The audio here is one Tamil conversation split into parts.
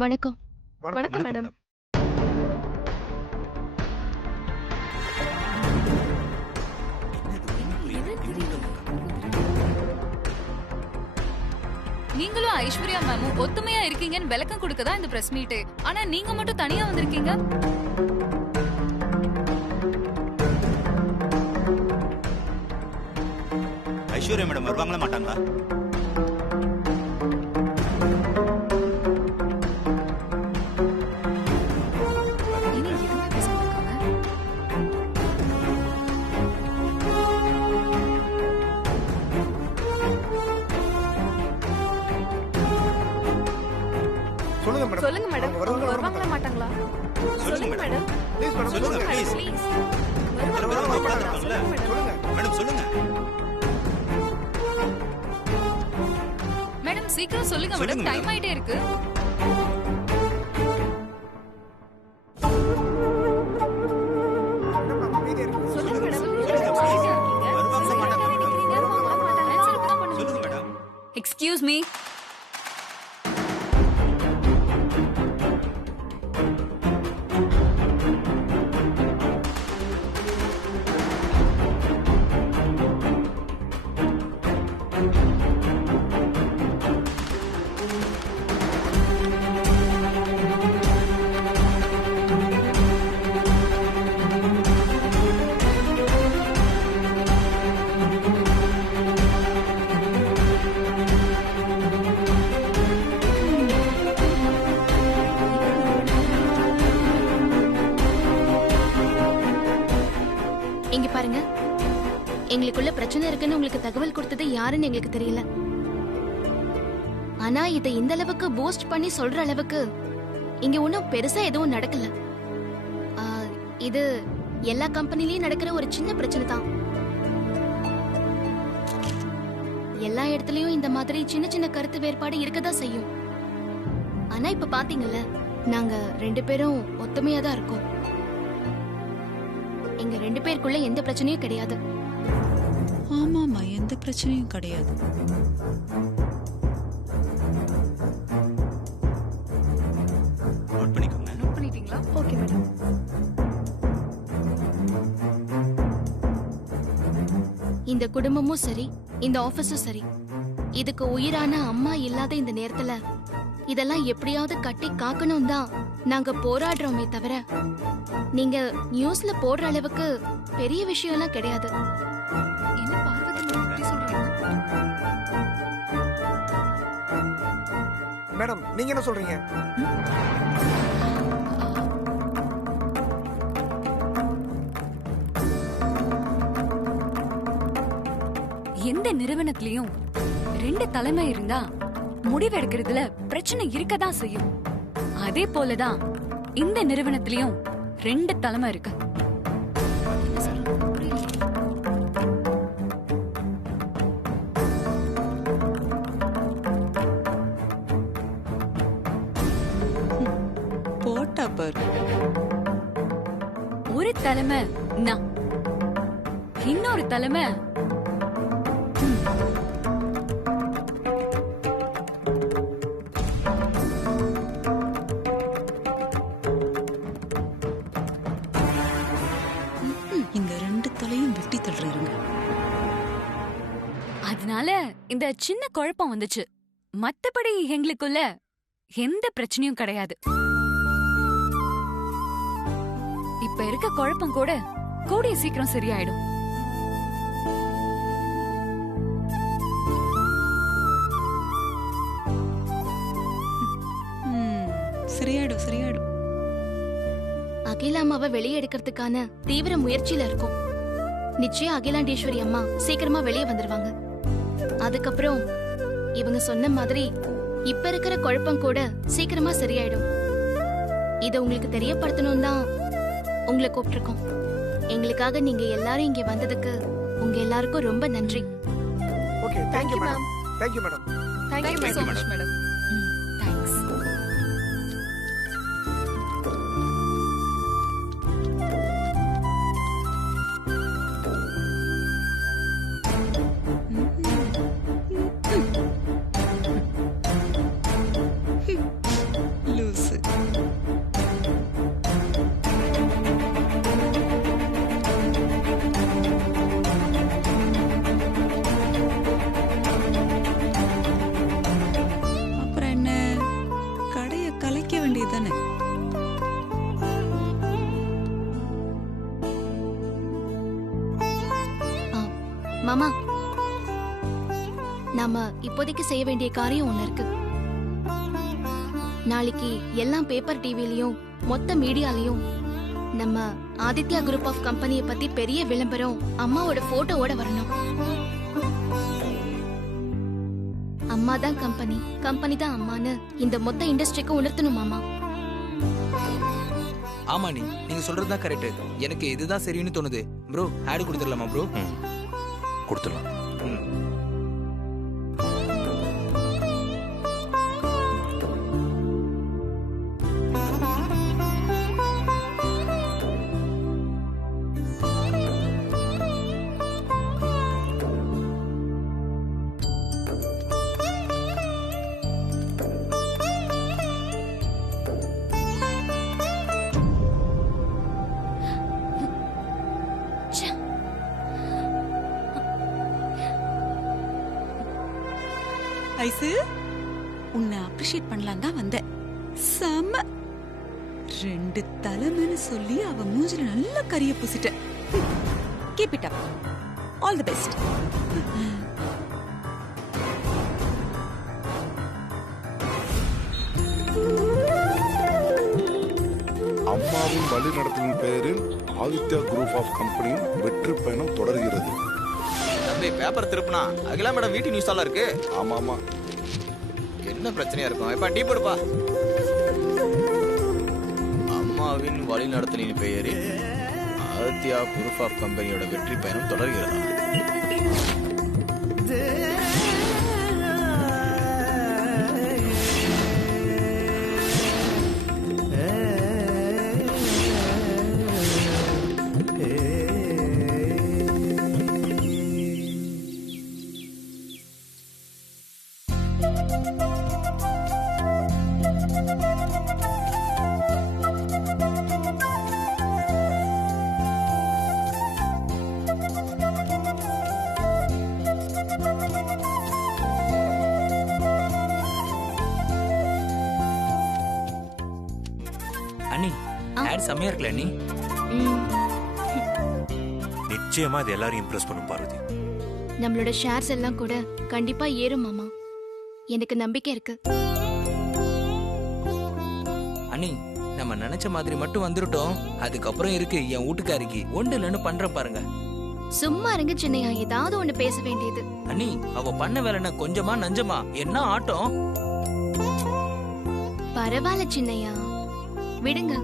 வணக்கம். வணக்கம் மேடம். நீங்களும் ஐஸ்வர்யா மேமும் ஒத்துமையா இருக்கீங்கன்னு விளக்கம் கொடுக்கதான் இந்த பிரஸ் மீட். ஆனா நீங்க மட்டும் தனியா வந்திருக்கீங்க. ஐஸ்வர்யா மேடம் வருவாங்களா மாட்டாங்களா? சொல்லுங்க மேடம். சொல்லுங்க மேடம். வருவாங்களா மாட்டாங்களா? சொல்லுங்க மேடம். ப்ளீஸ் மேடம் சொல்லுங்க சொல்லுங்க. ப்ளீஸ். ப்ளீஸ். சொல்லுங்க மேடம் சொல்லுங்க. மேடம் சீக்கிரம் சொல்லுங்க மேடம், சொல்லுங்க டைம் ஆயிட்டே இருக்கு. மேடம் அமைதியா இருங்க. சொல்லுங்க மேடம். வருவாங்களா மாட்டாங்களா? Answer பண்ணுங்க. சொல்லுங்க மேடம். Excuse me. இங்க பாருங்க, எங்களுக்குள்ள பிரச்சனை இருக்குன்னு உங்களுக்கு தகவல் கொடுத்தது யாருன்னு எங்களுக்கு தெரியல. ஆனா இதை இந்த அளவுக்கு பூஸ்ட் பண்ணி சொல்ற அளவுக்கு இங்க ஒன்னும் பெருசா எதுவும் நடக்கல. ஆ, இது எல்லா கம்பெனிலயும் நடக்கிற ஒரு சின்ன பிரச்சனை தான். எல்லா இடத்துலயும் இந்த மாதிரி சின்ன சின்ன கருத்து வேறுபாடு இருக்கதான் செய்யும். ஆனா இப்ப பாத்தீங்கல்ல, நாங்க 2 பேரும் ஒத்துமையா தான் இருக்கோம். எங்க 2 பேருக்குள்ள எந்த பிரச்சனையும் கிடையாது. ஆமாமா, எந்த பிரச்சனையும் கிடையாது. நோட் பண்ணிக்கோங்க. நோட் பண்ணிட்டீங்களா? Okay madam. இந்த குடும்பமும் சரி, இந்த ஆபீஸும் சரி, இதுக்கு உயிரான அம்மா இல்லாத இந்த நேரத்துல இதெல்லாம் எப்படியாவது கட்டி காக்கணும் தான் நாங்க போராடுறோமே தவிர நீங்க நியூஸ்ல போடுற அளவுக்கு பெரிய விஷயம் எல்லாம் கிடையாது. என்ன பார்வதி மேடம் இப்படி சொல்றீங்க? மேடம் நீங்க என்ன சொல்றீங்க? எந்த நிறுவனத்திலயும் 2 தலைமை இருந்தா முடிவெடுக்கிறதுல பிரச்சனை இருக்கதான் செய்யும். அதே போலதான் இந்த நிறுவனத்திலயும் 2 தலைமை இருக்கு. போட்டா பாரு. ஒரு தலைமை நான், இன்னொரு தலைமை இந்த 2 தலையும் வெட்டி தள்ளுறீங்க. அதனால இந்த சின்ன குழப்பம் வந்துச்சு. மத்தபடி எங்களுக்குள்ள எந்த பிரச்சனையும் கிடையாது. இப்ப இருக்க குழப்பம் கூட கூடிய சீக்கிரம் சரியாயிடும். சரியாயிடும் சரியாயிடும். அகிலா அம்மாவை வெளியே எடுக்கிறதுக்கான தீவிர முயற்சியில இருக்கும். நிச்சயம் அகிலாண்டேஸ்வரி அம்மா சீக்கிரமா வெளியே வந்துருவாங்க. அதுக்கப்புறம் இவங்க சொன்ன மாதிரி இப்ப இருக்கிற குழப்பம் கூட சீக்கிரமா சரியாயிடும். இத உங்களுக்கு தெரியப்படுத்தணும் தான் உங்களை கூப்பிட்டிருக்கோம். எங்களுக்காக நீங்க எல்லாரும் இங்க வந்ததுக்கு உங்க எல்லாருக்கும் ரொம்ப நன்றி. Okay, thank you madam. Thank you madam. Thank you Thank you so madam. much, madam. Thanks. Loose. வேண்டியது தானே? மாமா, நாம இப்போதைக்கு செய்ய வேண்டிய காரியம் ஒண்ணு இருக்கு. நாளைக்கு எல்லாம் பேப்பர் டிவிலையும் மொத்த மீடியாலையும் நம்ம ஆதித்யா குரூப் ஆஃப் கம்பெனியை பத்தி பெரிய விளம்பரம் அம்மாவோட போட்டோவோட வரணும். அம்மா தான் கம்பெனி, கம்பெனி தான் அம்மான்னு இந்த மொத்த இண்டஸ்ட்ரிக்கு உணர்த்தணும் மாமா. ஆமா நீங்க சொல்றதுதான் கரெக்ட். எனக்கு இதுதான் சரின்னு தோணுது. ப்ரோ ஆட் கொடுத்துடலாமா ப்ரோ? கொடுத்துடலாம். ஐசு, உன்னை அப்ரிஷியேட் பண்ணலாம் தான் வந்தேன். செம்ம 2 தலைமைன்னு சொல்லி அவ மூஞ்சில நல்ல கரிய பூசிட்ட. Keep it up. All the best. அம்மாவின் வழிநடத்தலின் பெயரில் ஆதித்யா குரூப் ஆஃப் கம்பெனியின் வெற்றி பயணம் தொடர்கிறது. தம்பி பேப்பர் திருப்பினா அகிலா மேடம் வீட்டு நியூஸ் எல்லாம் இருக்கு. ஆமா ஆமா, என்ன பிரச்சனையா இருக்கும்? இப்ப டீ போடுப்பா. அம்மாவின் வழிநடத்தலின் பெயரில் ஆதித்யா குரூப் ஆஃப் கம்பெனியோட வெற்றி பயணம் தொடர்கிறது. அண்ணி ஆட் செமையா இருக்குல்ல அண்ணி? நிச்சயமா இது எல்லாரும் இம்ப்ரெஸ் பண்ணும் பார்வதி. நம்மளோட ஷேர்ஸ் எல்லாம் கூட கண்டிப்பா ஏறும் மாமா, எனக்கு நம்பிக்கை இருக்கு. அண்ணி நம்ம நினைச்ச மாதிரி மட்டும் வந்துட்டோம். அதுக்கப்புறம் இருக்கு என் வீட்டுக்காரிக்கு ஒன்று இல்லைன்னு பண்ற பாருங்க. சும்மா இருங்க சின்னையா, ஏதாவது ஒண்ணு பேச வேண்டியது. அண்ணி அவ பண்ண வேலைன்னா கொஞ்சமா நஞ்சமா என்ன ஆட்டம்? பரவாயில்ல சின்னையா, விடுங்க.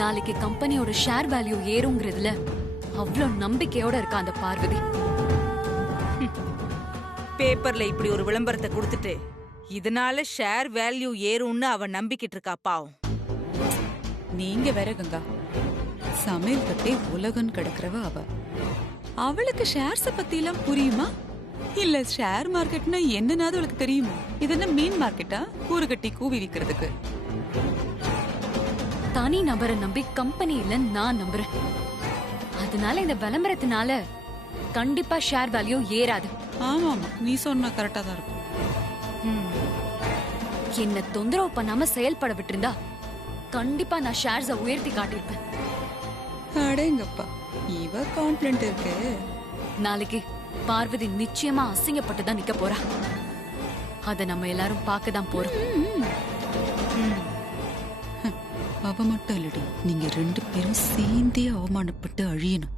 நாளைக்கு கம்பெனியோட ஷேர் வேல்யூ ஏறுங்கிறதுல அவ்வளோ நம்பிக்கையோட இருக்கா அந்த பார்வதி. பேப்பர்ல இப்படி ஒரு விளம்பரத்தை கொடுத்துட்டு இதனால ஷேர் வேல்யூ ஏறும்னு அவ நம்பிக்கிட்டு இருக்கா பாவம். நீங்க வேற கங்கா, சமையல் கட்டே உலகன்னு கிடக்குறவ அவ. அவளுக்கு ஷேர்ஸ பத்தி எல்லாம் புரியுமா? இல்ல ஷேர் மார்க்கெட்னா என்னன்னாவது அவளுக்கு தெரியுமா? இது என்ன மீன் மார்க்கெட்டா கூறு கட்டி கூவி விக்கிறதுக்கு? தனி நபரை நம்பி கம்பெனி இல்ல நான் நம்புறேன். அதனால இந்த விளம்பரத்தினால கண்டிப்பா ஷேர் வேல்யூ ஏறாது. ஆமா ஆமா, நீ சொன்னா கரெக்டா தான் இருக்கும். என்ன தொந்தரவு பண்ணாம செயல்பட விட்டுருந்தா கண்டிப்பா நான் ஷேர்ஸ உயர்த்தி காட்டியிருப்பேன். அடேங்கப்பா, இவ கான்ஃபிடென்ட் இருக்கு. நாளைக்கு பார்வதி நிச்சயமா அசிங்கப்பட்டு தான் நிக்க போறா. அத நம்ம எல்லாரும் பார்க்க தான் போறோம். அவ மட்டும் இல்லடி, நீங்க 2 பேரும் சேர்ந்தே அவமானப்பட்டு அழியணும்.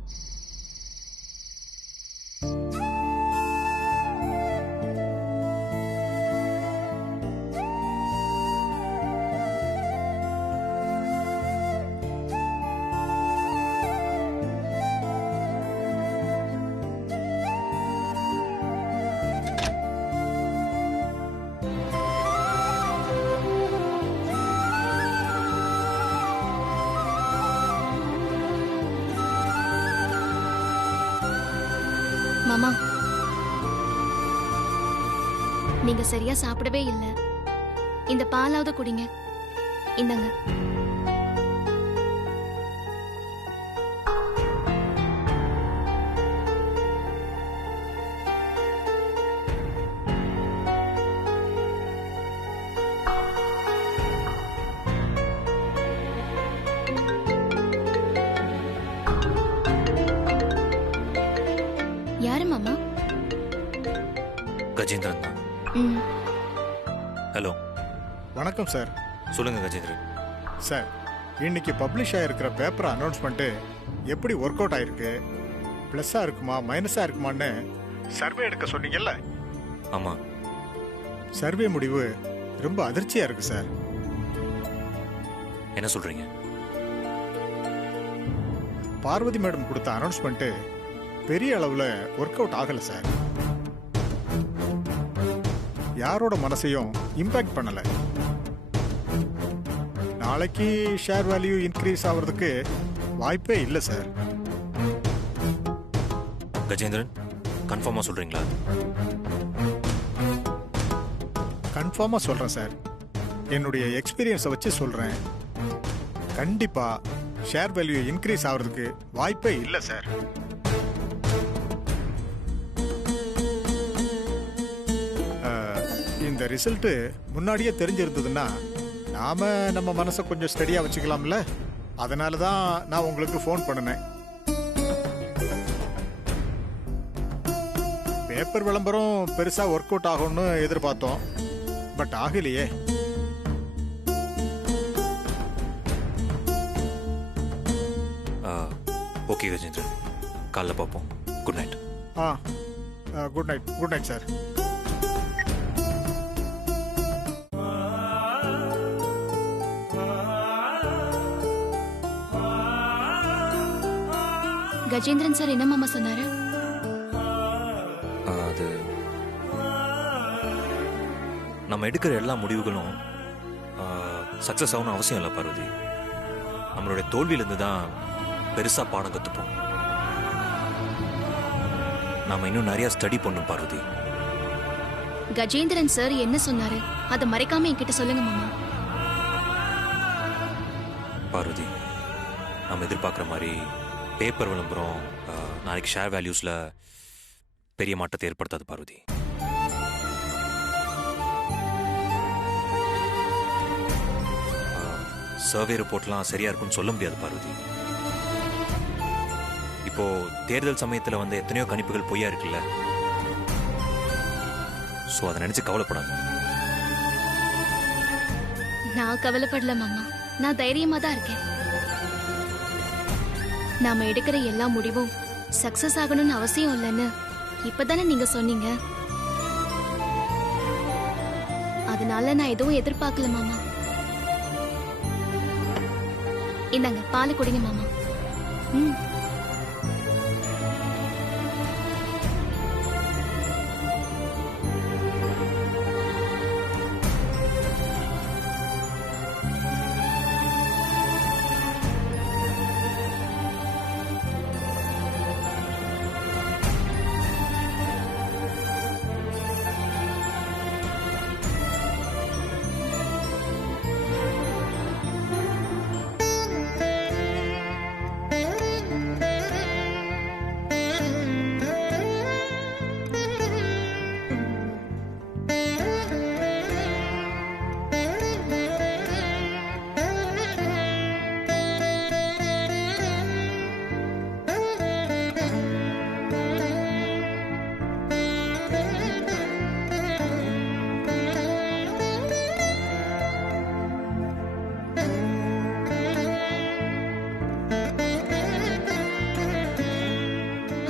மாமா, நீங்க சரியா சாப்பிடவே இல்ல. இந்த பாலாவது குடிங்க. இந்தாங்க. யாரு மாமா? கஜேந்திரன் தான். ம். ஹலோ, வணக்கம் சார். சொல்லுங்க கஜேந்திரன். சார், இன்னைக்கு பப்ளிஷ் ஆயிருக்கிற பேப்பர் அனௌன்ஸ்மெண்ட்டு எப்படி ஒர்க் அவுட் ஆயிருக்கு, ப்ளஸ்ஸாக இருக்குமா மைனஸாக இருக்குமான்னு சர்வே எடுக்க சொன்னீங்கல்ல? ஆமா, சர்வே முடிவு ரொம்ப அதிர்ச்சியாக இருக்கு சார். என்ன சொல்றீங்க? பார்வதி மேடம் கொடுத்த அனௌன்ஸ்மெண்ட்டு பெரிய அளவில் ஒர்க் அவுட் ஆகலை சார். யாரோட மனசையும் இம்பாக்ட் பண்ணலை. நாளைக்கு ஷேர் வேல்யூ இன்க்ரீஸ் ஆகிறதுக்கு வாய்ப்பே இல்லை சார். கஜேந்திரன், கன்ஃபார்மா சொல்றீங்களா? கன்ஃபார்மாக சொல்கிறேன் சார். என்னுடைய எக்ஸ்பீரியன்ஸை வச்சு சொல்கிறேன். கண்டிப்பாக ஷேர் வேல்யூ இன்க்ரீஸ் ஆகிறதுக்கு வாய்ப்பே இல்லை சார். இந்த ரிசல்ட்டு முன்னாடியே தெரிஞ்சிருந்ததுன்னா நாம நம்ம மனசை கொஞ்சம் ஸ்டடியாக வச்சுக்கலாம்ல. அதனால தான் நான் உங்களுக்கு ஃபோன் பண்ணினேன். பேப்பர் விளம்பரம் பெருசாக ஒர்க் அவுட் ஆகும்னு எதிர்பார்த்தோம். பட் ஆகலையே. ஓகே கஜேந்திரன், காலைல பார்ப்போம். Good night. Good night. Good night sir. Gajendran sir என்ன மாமா சொன்னாரு? அது நம்ம எடுக்கிற எல்லா முடிவுகளும் சக்சஸ் ஆகணும் அவசியம் இல்லை பார்வதி. நம்மளுடைய தோல்வியிலிருந்து தான் பெருசா பாடம் கத்துப்போம். நாம இன்னும் நிறைய ஸ்டடி பண்ணும் பார்வதி. கஜேந்திரன் சார் என்ன சொன்னாரு அதை மறைக்காம என்கிட்ட சொல்லுங்க மாமா. பார்வதி, நம்ம எதிர்பார்க்குற மாதிரி பேப்பர் விளம்பரம் நாளைக்கு ஷேர் வேல்யூஸ்ல பெரிய மாற்றத்தை ஏற்படுத்தாது பார்வதி. சர்வே ரிப்போர்ட்லாம் சரியா இருக்குன்னு சொல்ல முடியாது பார்வதி. இப்போ தேர்தல் சமயத்தில் வந்து எத்தனையோ கணிப்புகள் பொய்யா இருக்குல்ல. ஸோ அதை நினைச்சு கவலைப்படாது. நான் கவலைப்படல மாமா. நான் தைரியமா தான் இருக்கேன். நாம எடுக்கிற எல்லா முடிவும் சக்சஸ் ஆகணும்னு அவசியம் இல்லைன்னு இப்பதானே நீங்க சொன்னீங்க. அதனால நான் எதுவும் எதிர்பார்க்கல மாமா. இந்தாங்க பால் குடிங்க மாமா. ம்.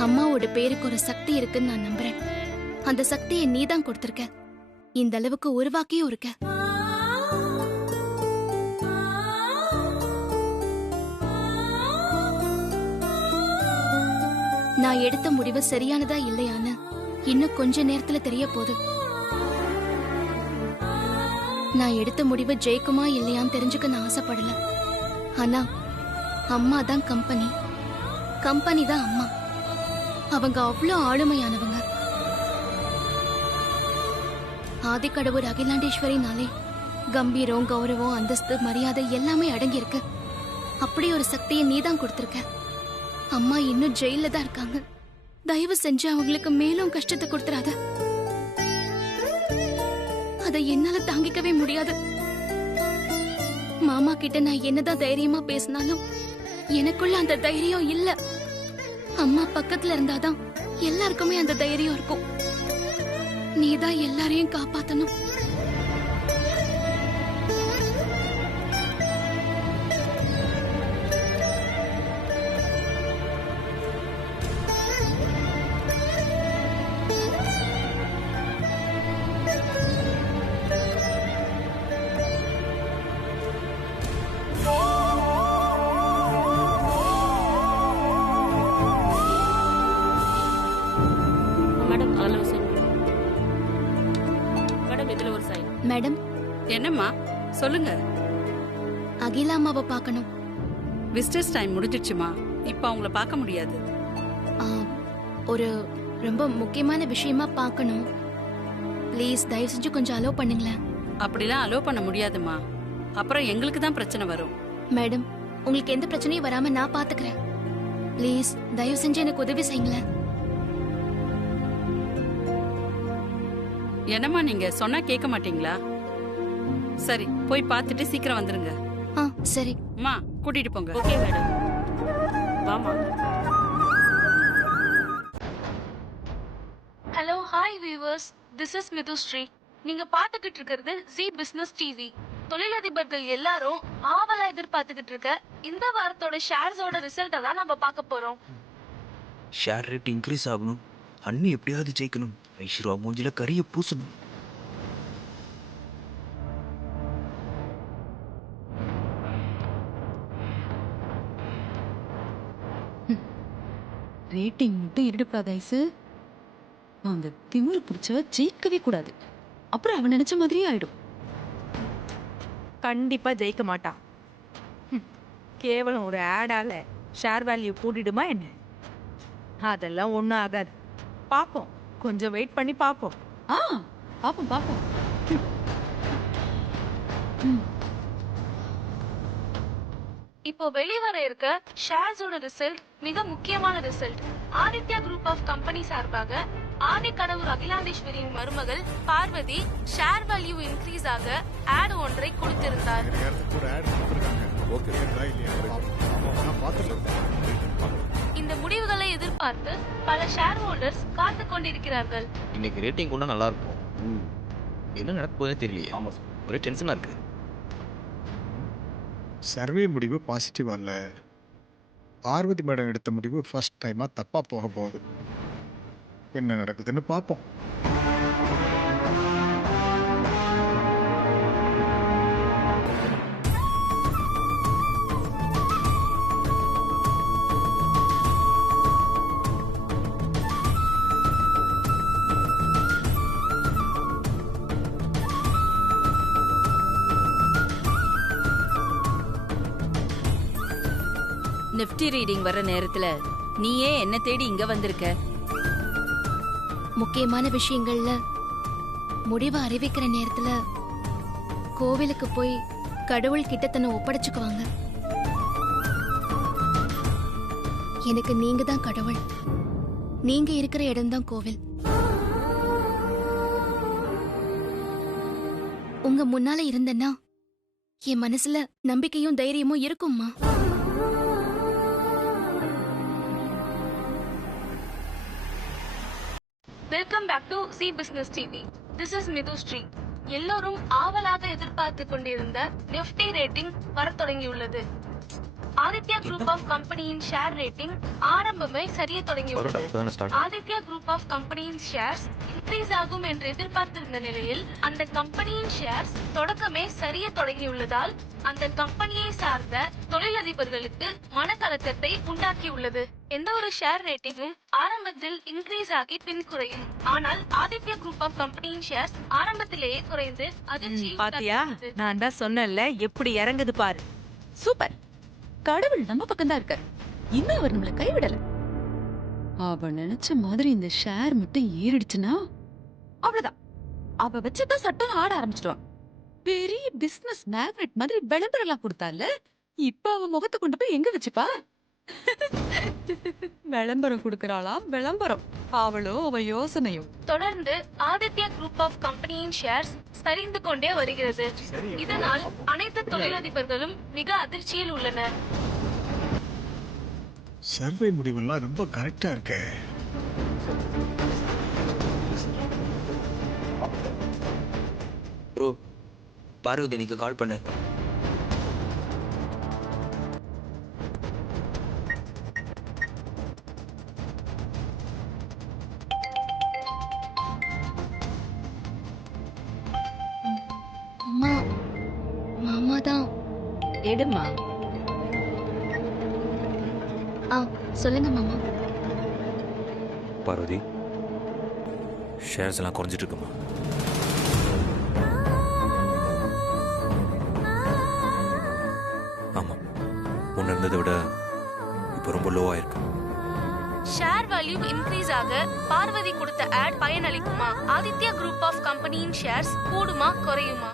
அம்மாவோட பேருக்கு ஒரு சக்தி இருக்குன்னு நான் நம்புறேன். அந்த சக்தியை நீதான் கொடுத்திருக்க. இந்த அளவுக்கு உருவாக்கியும் இருக்க. நான் எடுத்த முடிவு சரியானதா இல்லையான்னு இன்னும் கொஞ்ச நேரத்துல தெரிய போகுது. நான் எடுத்த முடிவு ஜெயிக்குமா இல்லையான்னு தெரிஞ்சுக்க நான் ஆசைப்படல. ஆனா அம்மா தான் கம்பெனி, கம்பெனி தான் அம்மா. அவங்க அவ்வளோ ஆளுமையானவங்க. ஆதிக்கடவுர் அகிலாண்டேஸ்வரினாலே கம்பீரம், கௌரவம், அந்தஸ்து, மரியாதை எல்லாமே அடங்கி இருக்கு. அப்படி ஒரு சக்தியை நீதான் கொடுத்திருக்க. அம்மா இன்னும் ஜெயில தான் இருக்காங்க. தயவு செஞ்சு அவங்களுக்கு மேலும் கஷ்டத்தை கொடுத்துறாத. அதை என்னால தாங்கிக்கவே முடியாது. மாமா கிட்ட நான் என்னதான் தைரியமா பேசினாலும் எனக்குள்ள அந்த தைரியம் இல்ல. அம்மா பக்கத்துல இருந்தாதான் எல்லாருக்குமே அந்த தைரியம் இருக்கும். நீதான் எல்லாரையும் காப்பாத்தணும். மேடம், என்னம்மா சொல்லுங்க. அகிலா அம்மாவை பார்க்கணும். விசிட்டர்ஸ் டைம் முடிஞ்சிடுச்சுமா, இப்ப அவங்கள பார்க்க முடியாது. ஒரு ரொம்ப முக்கியமான விஷயமா பார்க்கணும். ப்ளீஸ் தயவு செஞ்சு கொஞ்சம் அலோவ் பண்ணுங்களேன். அப்படிலாம் அலோவ் பண்ண முடியாதுமா, அப்புறம் எங்களுக்கு தான் பிரச்சனை வரும். மேடம், உங்களுக்கு எந்த பிரச்சனையும் வராம நான் பாத்துக்கிறேன். ப்ளீஸ் தயவு செஞ்சு எனக்கு உதவி செய்யுங்களேன். என்னம்மா நீங்க சொன்னா கேட்க மாட்டீங்களா? சரி, போய் பார்த்துட்டு சீக்கிரம் வந்துருங்க. சரி அம்மா, கூட்டிட்டு போங்க. ஓகே மேடம், வாமா. Hello, hi viewers, this is Mithushree. நீங்க பாத்துக்கிட்டு இருக்கிறது ஜி பிசினஸ் டிவி. தொழிலதிபர்கள் எல்லாரும் ஆவலா எதிர்பார்த்துக்கிட்டு இருக்க இந்த வாரத்தோட ஷேர்ஸோட ரிசல்ட்டை தான் நம்ம பார்க்க போறோம். ஷேர் ரேட் இன்க்ரீஸ் ஆகணும், அண்ணி எப்படியாவது ஜெயிக்கணும், ஐஸ்வர்யா மூஞ்சில கரிய பூசணும். ரேட்டிங் மட்டும் இருடுப்படாத ஐசு. அந்த திமிரு பிடிச்ச ஜெயிக்கவே கூடாது, அப்புறம் அவன் நினைச்ச மாதிரியே ஆயிடும். கண்டிப்பா ஜெயிக்க மாட்டான். கேவலம் ஒரு ஆடால ஷேர் வேல்யூ கூட்டிடுமா என்ன? அதெல்லாம் ஒன்றும் ஆகாது. பார்ப்போம், கொஞ்சம் வெயிட் பண்ணி பார்ப்போம். பாப்போம் பாப்போம். இப்போ வெளிவர இருக்க ஷேர்ஸோட ரிசல்ட் மிக முக்கியமான result. Aditya group of company சார்பாக ஆதிக்கடவுர் அகிலாண்டேஸ்வரியின் மருமகள் பார்வதி ஷேர் வேல்யூ இன்க்ரீஸ் ஆக ஆட் ஒன்றை கொடுத்திருந்தார். இந்த முடிவுகளை எதிர்பார்த்து பல ஷேர் ஹோல்டர்ஸ் காத்து கொண்டிருக்கிறார்கள். இன்னைக்கு ரேட்டிங் கூட நல்லா இருக்கும். என்ன நடக்க போதே தெரியலையே, ஒரே டென்ஷனா இருக்கு. சர்வே முடிவு பாசிட்டிவா இல்ல. பார்வதி மேடம் எடுத்த முடிவு ஃபர்ஸ்ட் டைமா தப்பா போக போகுது. என்ன நடக்குதுன்னு பார்ப்போம். நிஃப்டி ரீடிங் வர நேரத்துல நீயே என்ன தேடி இங்க வந்திருக்க? முக்கியமான விஷயங்கள்ல முடிவை அறிவிக்கிற நேரத்துல கோவிலுக்கு போய் கடவுள் கிட்ட தன்னை ஒப்படைச்சுக்குவாங்க. எனக்கு நீங்க தான் கடவுள். நீங்க இருக்கிற இடம் தான் கோவில். உங்க முன்னால இருந்தேன்னா என் மனசுல நம்பிக்கையும் தைரியமும் இருக்கும்மா. Welcome back to C business TV. This is Mithushree. எல்லோரும் ஆவலாக எதிர்பார்த்து கொண்டிருந்த நிஃப்டி ரேட்டிங் வரத் தொடங்கியுள்ளது. ஆதித்யா குரூப் ஆஃப் கம்பெனியின் ஷேர் ரேட்டிங் ஆரம்பமே சரிய தொடங்கியுள்ளது. ஆதித்யா குரூப் ஆஃப் கம்பெனியின் ஷேர்ஸ் இன்க்ரீஸ் ஆகும் என்று எதிர்பார்த்திருந்த நிலையில் அந்த கம்பெனியின் ஷேர்ஸ் தொடக்கமே சரிய தொடங்கியுள்ளதால் அந்த கம்பெனியை சார்ந்த தொழிலதிபர்களுக்கு மனக்கலக்கத்தை உண்டாக்கியுள்ளது. எந்த ஒரு ஷேர் ரேட்டிங்கும் ஆரம்பத்தில் இன்க்ரீஸ் ஆகி பின் குறையும். ஆனால் ஆதித்யா குரூப் ஆஃப் கம்பெனியின் ஷேர்ஸ் ஆரம்பத்திலேயே குறைந்து அதிர்ச்சி. பாத்தியா, நான் தான் சொன்னேன்ல எப்படி இறங்குது பாரு. சூப்பர். கடவுள் நம்ம பக்கம் தான் இருக்கார். இன்னும் அவர் நம்மளை கைவிடல. அவ நினைச்ச மாதிரி இந்த ஷேர் மட்டும் ஏறிடுச்சுன்னா அவ்வளவுதான். அவ வச்சுதான் சட்டம் ஆட ஆரம்பிச்சிடுவான். பெரிய பிசினஸ் மேக்னெட் மாதிரி விளம்பரம் எல்லாம் கொடுத்தால, இப்ப அவ முகத்தை கொண்டு போய் எங்க வச்சுப்பா? விளம்பரம் கொடுக்கறாளாம் விளம்பரம். அவளும் அவ யோசனையும். தொடர்ந்து ஆதித்யா குரூப் ஆஃப் கம்பெனியின் ஷேர்ஸ் சரிந்து கொண்டே வருகிறது. இதனால் அனைத்து தொழிலதிபர்களும் மிக அதிர்ச்சியில் உள்ளனர். சர்வே முடிவெல்லாம் ரொம்ப கரெக்டா இருக்கு. ப்ரோ பார்வதி நீங்க கால் பண்ணு. அம்மா, மாமா தான். எடுமா. சொல்லுங்க மாமா. பார்வதி, ஷேர்ஸ் எல்லாம் குறைஞ்சிட்டு இருக்குமா? ஆமா, முன்ன இருந்ததை விட இப்போ ரொம்ப லோவா இருக்கு. ஷேர் வேல்யூ இன்க்ரீஸ் ஆக பார்வதி கொடுத்த ஆட் பயனளிக்குமா? ஆதித்யா குரூப் ஆஃப் கம்பெனியின் ஷேர்ஸ் கூடுமா குறையுமா?